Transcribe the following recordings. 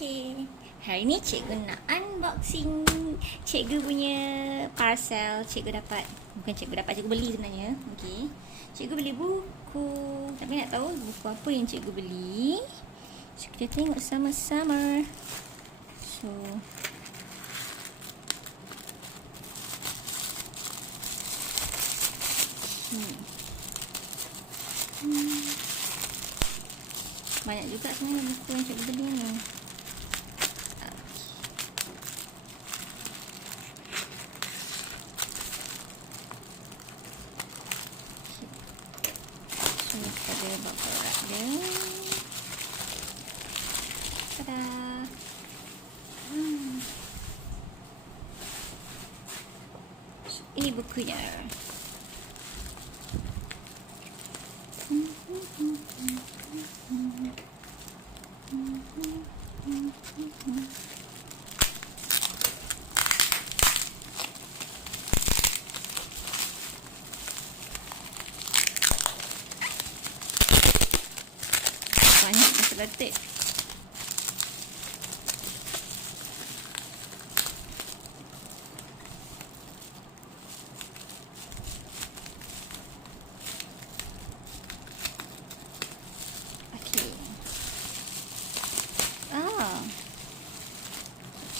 Okey, hari ni cikgu nak unboxing cikgu punya parcel. Cikgu dapat, bukan cikgu dapat, cikgu beli sebenarnya. Okey, cikgu beli buku, tapi nak tahu buku apa yang cikgu beli. So, kita tengok sama-sama. So, banyak juga sebenarnya buku yang cikgu beli ni. So, kita ada box dia. Tada. So, ini bukunya. Banyak terletak.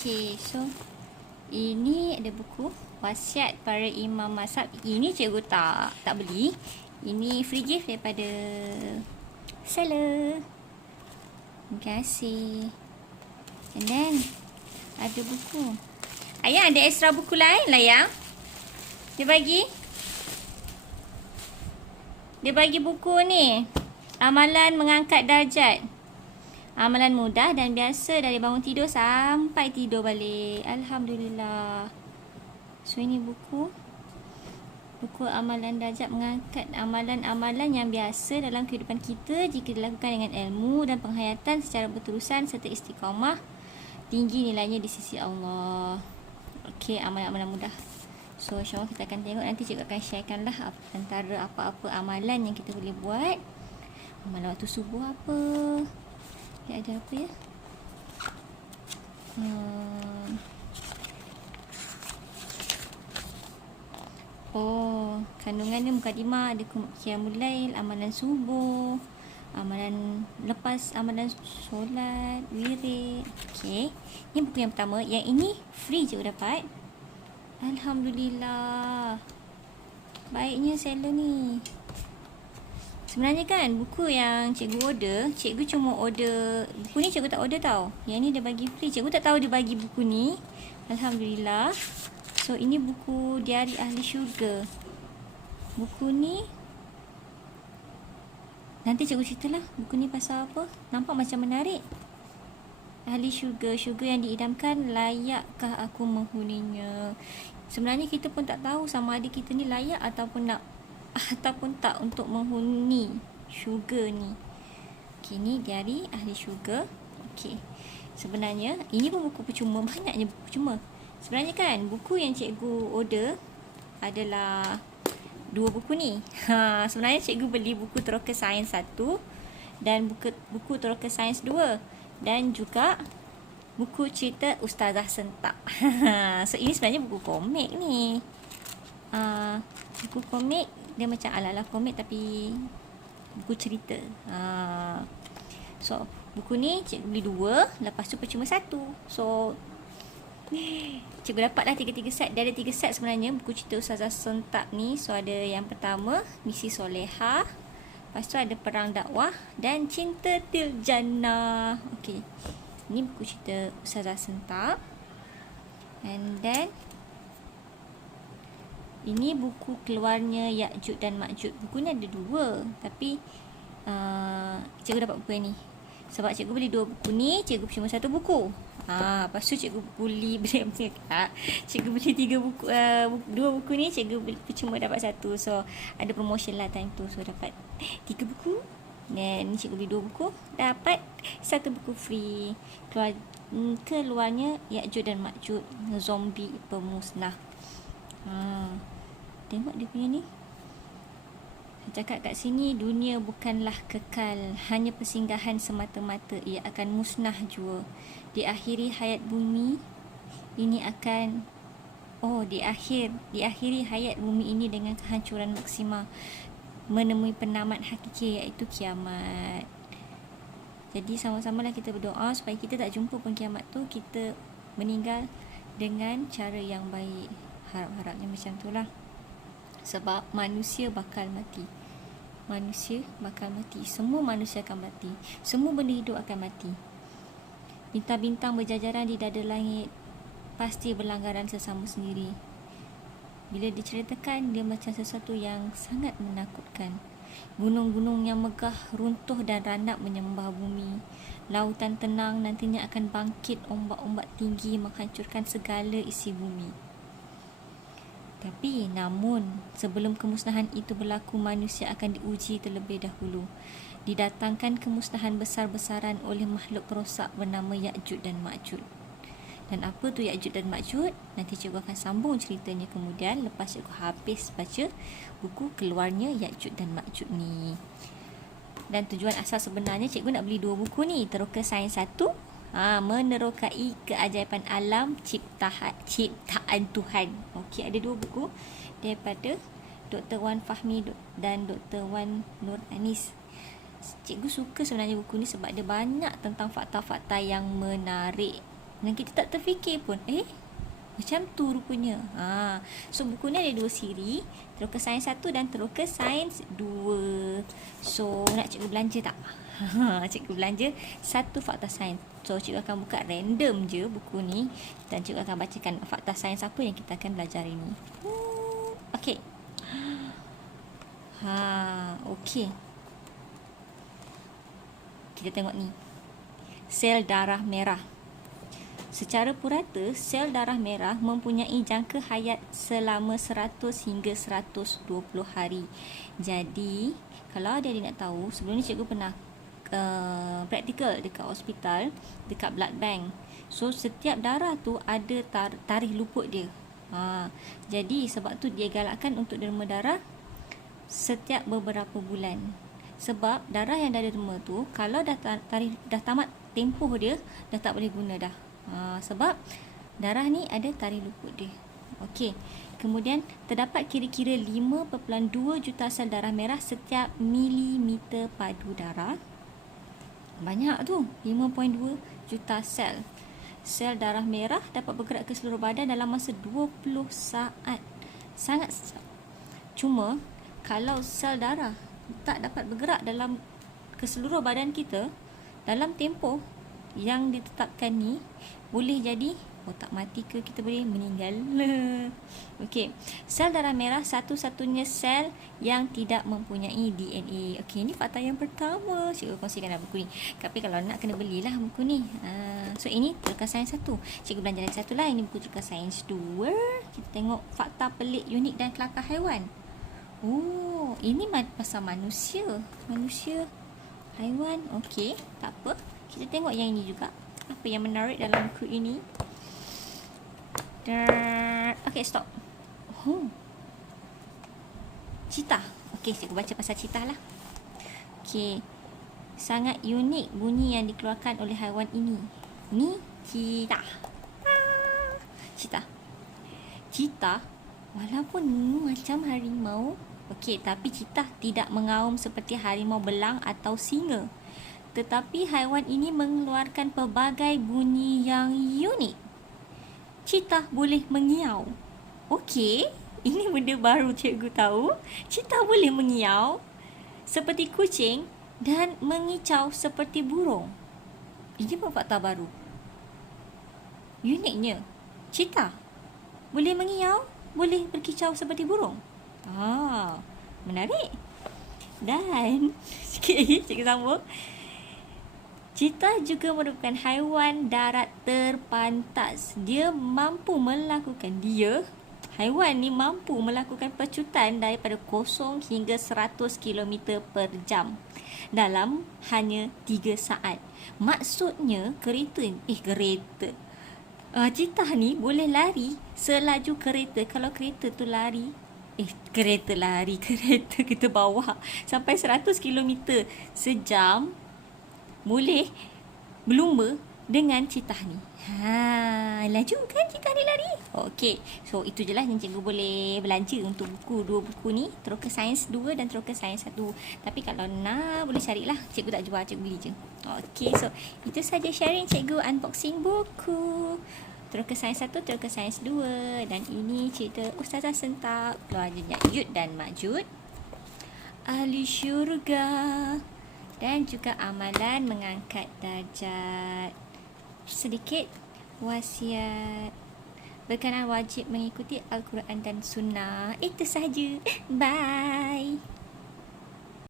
Okay, so ini ada buku wasiat para imam mazhab. Ini cikgu tak beli. Ini free gift daripada seller. Terima kasih. And then ada buku. Ayah ada extra buku lain lah ya. Dia bagi buku ni. Amalan mengangkat darjat. Amalan mudah dan biasa dari bangun tidur sampai tidur balik. Alhamdulillah. So ini buku amalan darjat, mengangkat amalan-amalan yang biasa dalam kehidupan kita jika dilakukan dengan ilmu dan penghayatan secara berterusan serta istiqamah, tinggi nilainya di sisi Allah. Okey, amalan-amalan mudah. So insyaAllah kita akan tengok, nanti cikgu akan sharekan lah antara apa-apa amalan yang kita boleh buat. Amalan waktu subuh apa, dia ada apa ya? Kandungannya mukadimah, ada qiyamul lail, amalan subuh, amalan lepas amalan solat, wirid. Okey, ini buku yang pertama. Yang ini free je dapat. Alhamdulillah. Baiknya seller ni. Sebenarnya kan buku yang cikgu order, cikgu cuma order buku ni, cikgu tak order tau. Yang ni dia bagi free. Cikgu tak tahu dia bagi buku ni. Alhamdulillah. So ini buku Diari Ahli Syurga. Buku ni nanti cikgu ceritalah buku ni pasal apa. Nampak macam menarik. Ahli syurga, syurga yang diidamkan, layakkah aku menghuninya? Sebenarnya kita pun tak tahu sama ada kita ni layak ataupun tak untuk menghuni syurga ni. Okey, ni Diari Ahli Syurga. Okey. Sebenarnya ini pun buku percuma, banyaknya buku percuma. Sebenarnya kan buku yang cikgu order adalah 2 buku ni. Sebenarnya cikgu beli buku Teroka Sains 1 dan buku Teroka Sains 2 dan juga buku cerita Ustazah Sentak. So ini sebenarnya buku komik ni. Buku komik dia macam ala-ala komik tapi buku cerita. So buku ni cikgu beli 2, lepas tu percuma 1. So cikgu dapatlah 3 set. Dia ada 3 set sebenarnya buku cerita Ustazah Sentak ni. So ada yang pertama Misi Solehah, lepas tu ada Perang Dakwah dan Cinta Til Jannah. Okey, ini buku cerita Ustazah Sentak. And then ini buku keluarnya Ya'jud dan Ma'jud. Buku ni ada 2, tapi cikgu dapat buku ni sebab cikgu beli 2 buku ni, cikgu percuma 1 buku. Lepas tu cikgu cikgu beli 3 buku, 2 buku ni, cikgu percuma dapat 1. So ada promotion lah time tu. So dapat 3 buku. Dan cikgu beli 2 buku, dapat 1 buku free. Keluarnya Ya'jud dan Ma'jud, zombie pemusnah. Tengok dia punya ni. Cakap kat sini, dunia bukanlah kekal, hanya persinggahan semata-mata. Ia akan musnah jua. Diakhiri hayat bumi ini akan diakhiri hayat bumi ini dengan kehancuran maksima, menemui penamat hakiki iaitu kiamat. Jadi sama-samalah kita berdoa supaya kita tak jumpa pun kiamat tu, kita meninggal dengan cara yang baik. Harap-harapnya macam tu lah. Sebab manusia bakal mati. Semua manusia akan mati. Semua benda hidup akan mati. Bintang-bintang berjajaran di dada langit pasti berlanggaran sesama sendiri. Bila diceritakan, dia macam sesuatu yang sangat menakutkan. Gunung-gunung yang megah runtuh dan ranap menyembah bumi. Lautan tenang nantinya akan bangkit ombak-ombak tinggi menghancurkan segala isi bumi. Tapi namun sebelum kemusnahan itu berlaku, manusia akan diuji terlebih dahulu. Didatangkan kemusnahan besar-besaran oleh makhluk perosak bernama Ya'juj dan Ma'juj. Dan apa tu Ya'juj dan Ma'juj? Nanti cikgu akan sambung ceritanya kemudian lepas cikgu habis baca buku keluarnya Ya'juj dan Ma'juj ni. Dan tujuan asal sebenarnya cikgu nak beli 2 buku ni. Teroka Sains 1, menerokai keajaiban alam ciptaan Tuhan. Okey, ada 2 buku daripada Dr. Wan Fahmi dan Dr. Wan Nur Anis. Cikgu suka sebenarnya buku ni sebab dia banyak tentang fakta-fakta yang menarik. Dan kita tak terfikir pun, macam tu rupanya. So buku ni ada 2 siri, Teroka Sains 1 dan Teroka Sains 2. So nak cikgu belanja tak? Cikgu belanja 1 fakta sains. So cikgu akan buka random je buku ni dan cikgu akan bacakan fakta sains apa yang kita akan belajar ini. Okey. Okey. Kita tengok ni. Sel darah merah. Secara purata, sel darah merah mempunyai jangka hayat selama 100 hingga 120 hari. Jadi, kalau ada nak tahu, sebelum ni cikgu pernah praktikal dekat hospital, dekat blood bank. So, setiap darah tu ada tarikh luput dia. Jadi, sebab tu dia galakkan untuk derma darah setiap beberapa bulan. Sebab darah yang dah derma tu, kalau dah tamat tempoh dia, dah tak boleh guna dah. Sebab darah ni ada tarikh luput dia. Okey. Kemudian terdapat kira-kira 5.2 juta sel darah merah setiap milimeter padu darah. Banyak tu, 5.2 juta sel. Sel darah merah dapat bergerak ke seluruh badan dalam masa 20 saat. Sangat sekejap. Cuma kalau sel darah tak dapat bergerak ke seluruh badan kita dalam tempoh yang ditetapkan ni, boleh jadi tak mati ke kita boleh meninggal. Okey, sel darah merah satu-satunya sel yang tidak mempunyai DNA. Okey, ini fakta yang pertama. Cikgu kongsikan dalam buku ni. Tapi kalau nak kena belilah buku ni. So ini Teroka Sains 1. Cikgu belanja lagi satu lah. Ini buku Teroka Sains 2. Kita tengok fakta pelik, unik dan kelakar haiwan. Ini pasal manusia, haiwan. Okey, tak apa. Kita tengok yang ini juga. Apa yang menarik dalam buku ini? Okay, stop. Cheetah. Okay, cikgu baca pasal cheetah lah. Okay, sangat unik bunyi yang dikeluarkan oleh haiwan ini. Ni cheetah. Cheetah walaupun macam harimau, okey, tapi cheetah tidak mengaum seperti harimau belang atau singa. Tetapi haiwan ini mengeluarkan pelbagai bunyi yang unik. Cheetah boleh mengiau. Okey, ini benda baru cikgu tahu. Cheetah boleh mengiau seperti kucing dan mengicau seperti burung. Ini pun fakta baru. Uniknya, cheetah boleh mengiau, boleh berkicau seperti burung. Menarik. Dan sikit lagi cikgu sambung. Cheetah juga merupakan haiwan darat terpantas. Haiwan ni mampu melakukan pecutan daripada 0 hingga 100 km per jam dalam hanya 3 saat. Maksudnya cheetah ni boleh lari selaju kereta. Kalau kereta tu lari kereta lari, kereta kita bawa sampai 100 kilometer sejam boleh berlumba dengan citah ni. Laju kan citah ni lari? Okey, so itu je lah yang cikgu boleh belanja untuk dua buku ni, Teroka Sains 2 dan Teroka Sains 1. Tapi kalau nak boleh carilah, cikgu tak jual, cikgu beli je. Okey, so itu saja sharing cikgu unboxing buku Teroka Sains 1, Teroka Sains 2. Dan ini cerita Ustazah Sentap, keluarganya Yud dan Majud, ahli syurga, dan juga amalan mengangkat darjat. Sedikit wasiat, berkenan wajib mengikuti Al-Quran dan Sunnah. Itu sahaja. Bye.